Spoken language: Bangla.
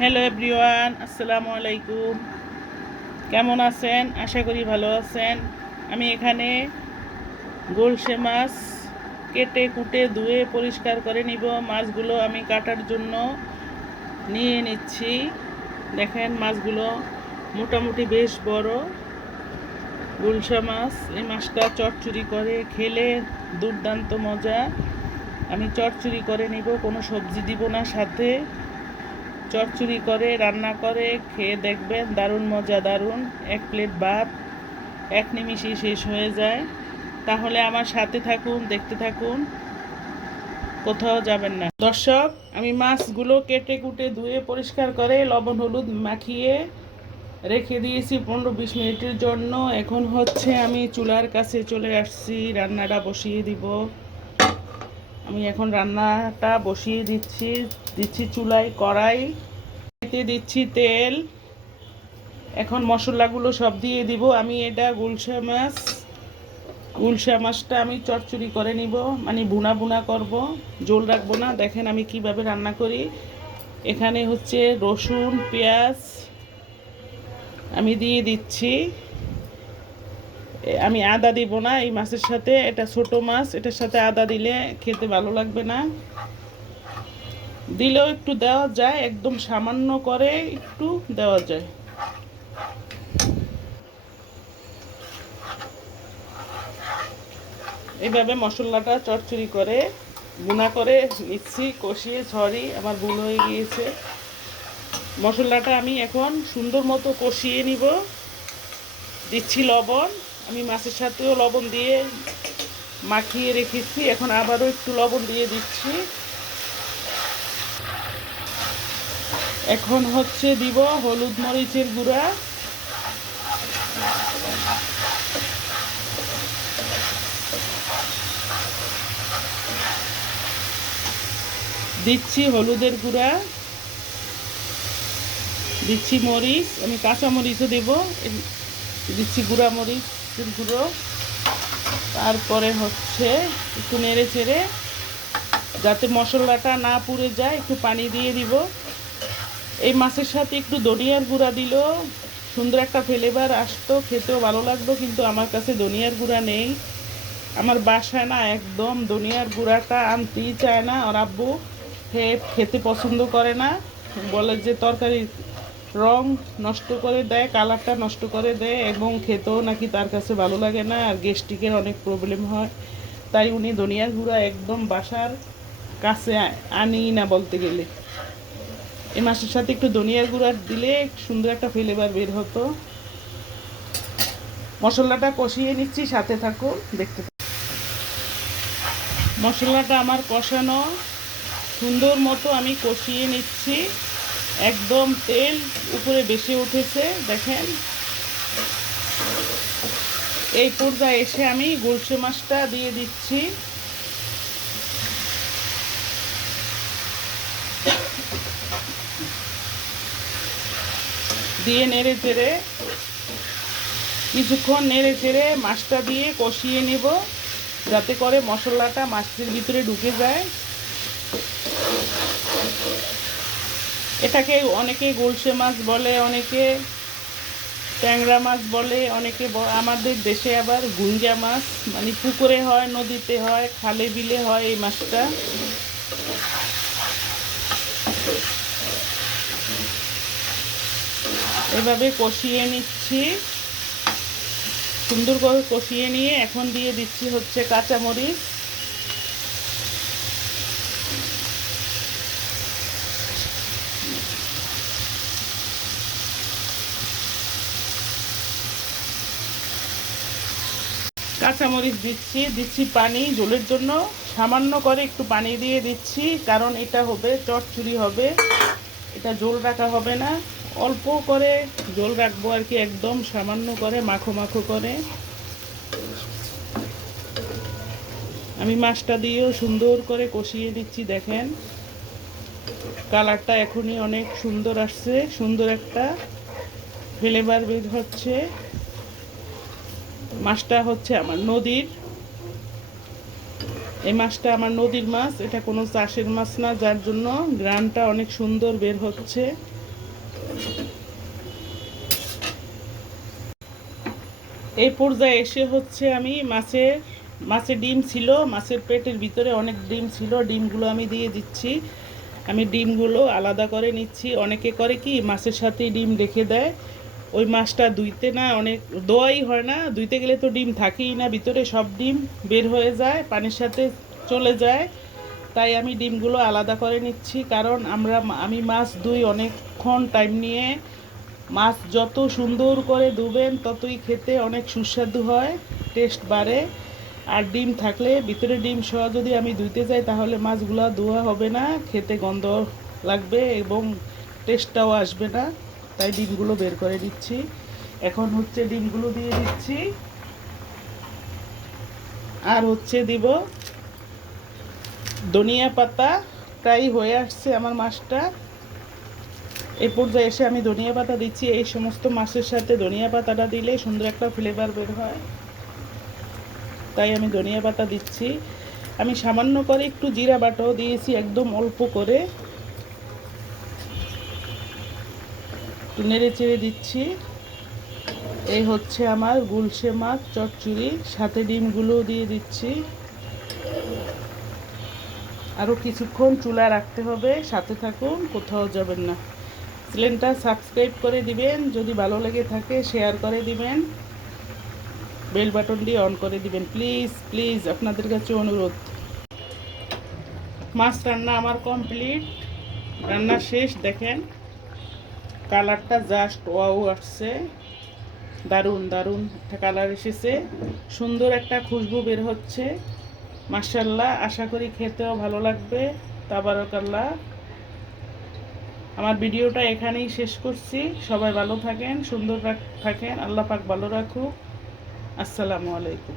হ্যালো এভরিওয়ান, আসসালামু আলাইকুম। কেমন আছেন? আশা করি ভালো আছেন। আমি এখানে গোলসে মাছ কেটে কুটে ধুয়ে পরিষ্কার করে নিব। মাছগুলো আমি কাটার জন্য নিয়ে নিচ্ছি। দেখেন মাছগুলো মোটামুটি বেশ বড় গুলশা মাছ। এই মাছটা চচ্চড়ি করে খেলে দুর্দান্ত মজা। আমি চচ্চড়ি করে নিব, কোনো সবজি দিব না সাথে। চচ্চড়ি করে রান্না করে খেয়ে দেখবেন, দারুণ মজা, দারুণ। এক প্লেট ভাত এক নিমিষেই শেষ হয়ে যায়। তাহলে আমার সাথে থাকুন, দেখতে থাকুন, কোথাও যাবেন না। দর্শক, আমি মাছগুলো কেটে কুটে ধুয়ে পরিষ্কার করে লবণ হলুদ মাখিয়ে রেখে দিয়েছি 15-20 মিনিটের জন্য। এখন হচ্ছে আমি চুলার কাছে চলে আসছি, রান্নাটা বসিয়ে দিব। আমি এখন রান্নাটা বসিয়ে দিচ্ছি চুলায় কড়াই, দিচ্ছি তেল। এখন মশলাগুলো সব দিয়ে দিব। আমি এটা গুলশা মাছটা আমি চচ্চড়ি করে নিব, মানে বুনা বুনা করব, ঝোল রাখবো না। দেখেন আমি কিভাবে রান্না করি। এখানে হচ্ছে রসুন পেঁয়াজ আমি দিয়ে দিচ্ছি। আমি আদা দিব না এই মাছের সাথে, এটা ছোট মাছ, এটার সাথে আদা দিলে খেতে ভালো লাগবে না। দিলেও একটু দেওয়া যায়, একদম সামান্য করে একটু দেওয়া যায়। এইভাবে মশলাটা চচ্চড়ি করে গুঁড়া করে নিচ্ছি, কষিয়ে। সরি, আমার ভুল হয়ে গিয়েছে। মশলাটা আমি এখন সুন্দর মতো কষিয়ে নিব। দিচ্ছি লবণ। আমি মাছের সাথেও লবণ দিয়ে মাখিয়ে রেখেছি, এখন আবারও একটু লবণ দিয়ে দিচ্ছি। এখন হচ্ছে দিব হলুদ মরিচের গুঁড়া, দিচ্ছি হলুদের গুঁড়া, দিচ্ছি মরিচ, আমি কাঁচা মরিচও দেব, দিচ্ছি গুঁড়া মরিচের গুঁড়ো। তারপরে হচ্ছে একটু নেড়ে চেড়ে, যাতে মশলাটা না পুড়ে যায়, একটু পানি দিয়ে দিব। এই মাছের সাথে একটু ধনিয়ার গুঁড়া দিলেও সুন্দর একটা ফ্লেভার আসতো, খেতেও ভালো লাগতো, কিন্তু আমার কাছে ধনিয়ার গুঁড়া নেই। আমার বাসায় না একদম ধনিয়ার গুঁড়াটা আনতেই চায় না। আর আব্বু খেতে পছন্দ করে না, বলে যে তরকারির রং নষ্ট করে দেয়, কালারটা নষ্ট করে দেয়, এবং খেতেও নাকি তার কাছে ভালো লাগে না, আর গ্যাস্ট্রিকের অনেক প্রবলেম হয়। তাই উনি ধনিয়ার গুঁড়া একদম বাসার কাছে আনি না বলতে গেলে। এই মাছের সাথে একটু ধনিয়ার গুঁড়া দিলে সুন্দর একটা ফ্লেভার বের হতো। মশলাটা কষিয়ে নিচ্ছি, সাথে থাকুন, দেখতে থাকুন। মশলাটা আমার কষানো সুন্দর মতো আমি কষিয়ে নিচ্ছি, একদম তেল উপরে বেশি উঠেছে দেখেন। এই পর্যায়ে এসে আমি গুলশে মাছটা দিয়ে দিচ্ছি। দিয়ে নেড়ে চেড়ে কিছুক্ষণ নেড়ে চেড়ে মাছটা দিয়ে কষিয়ে নেব, যাতে করে মশলাটা মাছের ভিতরে ঢুকে যায়। এটাকে অনেকে গুলশে মাছ বলে, অনেকে ট্যাংরা মাছ বলে, অনেকে আমাদের দেশে আবার গুঞ্জা মাছ, মানে পুকুরে হয়, নদীতে হয়, খালে বিলে হয় এই মাছটা। এভাবে কষিয়ে নিচ্ছি, সুন্দর করে কষিয়ে নিয়ে এখন দিয়ে দিচ্ছি হচ্ছে কাঁচামরিচ। কাঁচামরিচ দিচ্ছি পানি ঝোলের জন্য, সামান্য করে একটু পানি দিয়ে দিচ্ছি, কারণ এটা হবে চচ্চড়ি হবে, এটা ঝোল রাখা হবে না, অল্প করে ঝোল রাখবো আর কি, একদম সামান্য করে মাখো মাখো করে। আমি মাছটা দিয়েও সুন্দর করে কষিয়ে দিচ্ছি। দেখেন কালারটা এখনই অনেক সুন্দর আসছে, সুন্দর একটা ফ্লেভার বের হচ্ছে। মাছটা হচ্ছে আমার নদীর, এই মাছটা আমার নদীর মাছ, এটা কোনো চাষের মাছ না, যার জন্য গ্রানটা অনেক সুন্দর বের হচ্ছে। এই পর্যায়ে এসে হচ্ছে আমি মাছের ডিম ছিল, মাছের পেটের ভিতরে অনেক ডিম ছিল, ডিমগুলো আমি দিয়ে দিচ্ছি। আমি ডিমগুলো আলাদা করে নিচ্ছি। অনেকে করে কি মাছের সাথে ডিম রেখে দেয়, ওই মাছটা ধুইতে না অনেক দোয়াই হয় না, ধুইতে গেলে তো ডিম থাকেই না ভিতরে, সব ডিম বের হয়ে যায়, পানির সাথে চলে যায়। তাই আমি ডিমগুলো আলাদা করে নিচ্ছি, কারণ আমি মাছ ধুই অনেকক্ষণ টাইম নিয়ে। মাছ যত সুন্দর করে ধুবেন ততই খেতে অনেক সুস্বাদু হয়, টেস্ট বাড়ে। আর ডিম থাকলে ভিতরে ডিম সহ যদি আমি ধুইতে যাই তাহলে মাছগুলো ধোয়া হবে না, খেতে গন্ধ লাগবে এবং টেস্টটাও আসবে না। তাই ডিমগুলো বের করে দিচ্ছি। এখন হচ্ছে ডিমগুলো দিয়ে দিচ্ছি, আর হচ্ছে দিব ধনিয়া পাতা। প্রায় হয়ে আসছে আমার মাছটা। এই পর্যায়ে এসে আমি ধনিয়া পাতা দিচ্ছি। এই সমস্ত মাছের সাথে ধনিয়া পাতাটা দিলে সুন্দর একটা ফ্লেভার বের হয়, তাই আমি ধনিয়া পাতা দিচ্ছি। আমি সামান্য করে একটু জিরা বাটাও দিয়েছি, একদম অল্প করে। একটু নেড়ে চেড়ে দিচ্ছি। এই হচ্ছে আমার গুলশে মাছ চচ্চড়ি, সাথে ডিমগুলো দিয়ে দিচ্ছি। আরও কিছুক্ষণ চুলা রাখতে হবে, সাথে থাকুন, কোথাও যাবেন না। চ্যানেলটা সাবস্ক্রাইব করে দিবেন, যদি ভালো লেগে থাকে শেয়ার করে দিবেন, বেল বাটন দিয়ে অন করে দিবেন, প্লিজ প্লিজ, আপনাদের কাছে অনুরোধ। মাছ রান্না আমার কমপ্লিট, রান্না শেষ। দেখেন কালারটা জাস্ট ওয়াও আসছে, দারুণ দারুণ একটা কালার এসেছে, সুন্দর একটা খুশবু বের হচ্ছে। মাশাআল্লাহ, আশা করি খেতেও ভালো লাগবে। তাবারাকাল্লাহ। আমার ভিডিওটা এখানেই শেষ করছি। সবাই ভালো থাকেন, সুন্দর থাকেন, আল্লাহ পাক ভালো রাখুক। আসসালামু আলাইকুম।